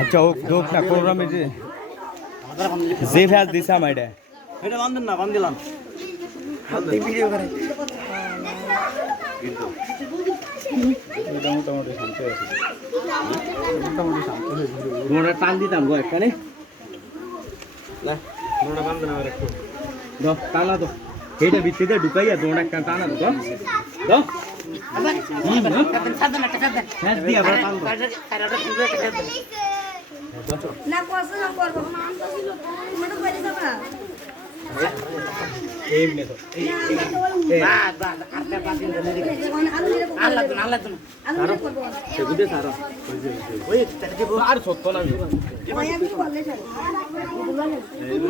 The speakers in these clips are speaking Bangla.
আচ্ছা হোক না প্রোগ্রামে যে ফ্যাস দিছাম এটা বান্ধেন না বান্ধিলাম ভিডিও করে টান দিতাম গো একটা টানা তো এইটা ভিত্তিতে ঢুকাইয়া দৌড় একটা টানা তো আর সত্য না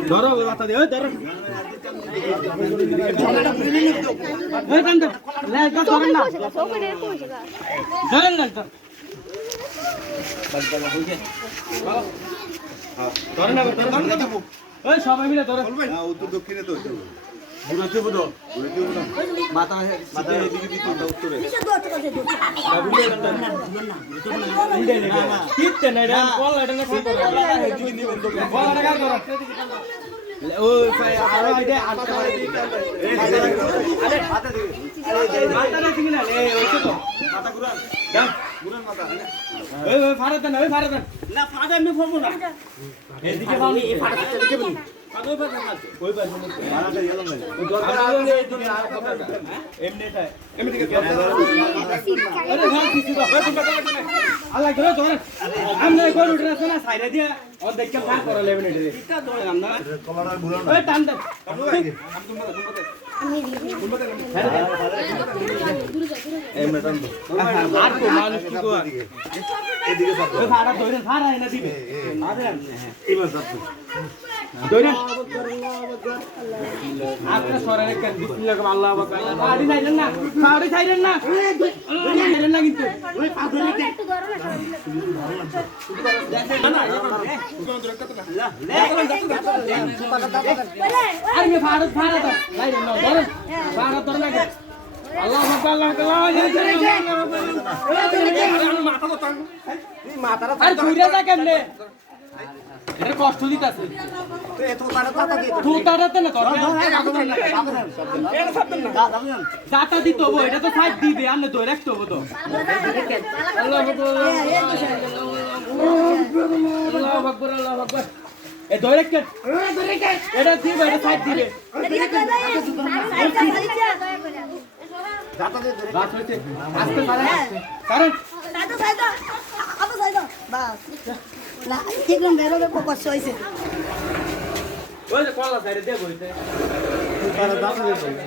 ধরো মাথা দিয়ে ধরো সবাই মিলে ধরো উত্তর দক্ষিণে তো মাথা উত্তরে কষ্ট দিতে আছে দাতা দিতে হবো এটা তো সাইড দিবে আনলে তো রাখতে হবো তো এটা দিবে এটা সাইড দিবে কারণ না দেখলাম বেরোবে কষ্ট হয়েছে ওই যে কলা সাইডে দে বইতে তারা দাঁত দেবে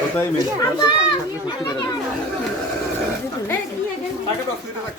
কোথায় মেয়ে তাকে বক্স দিতে থাক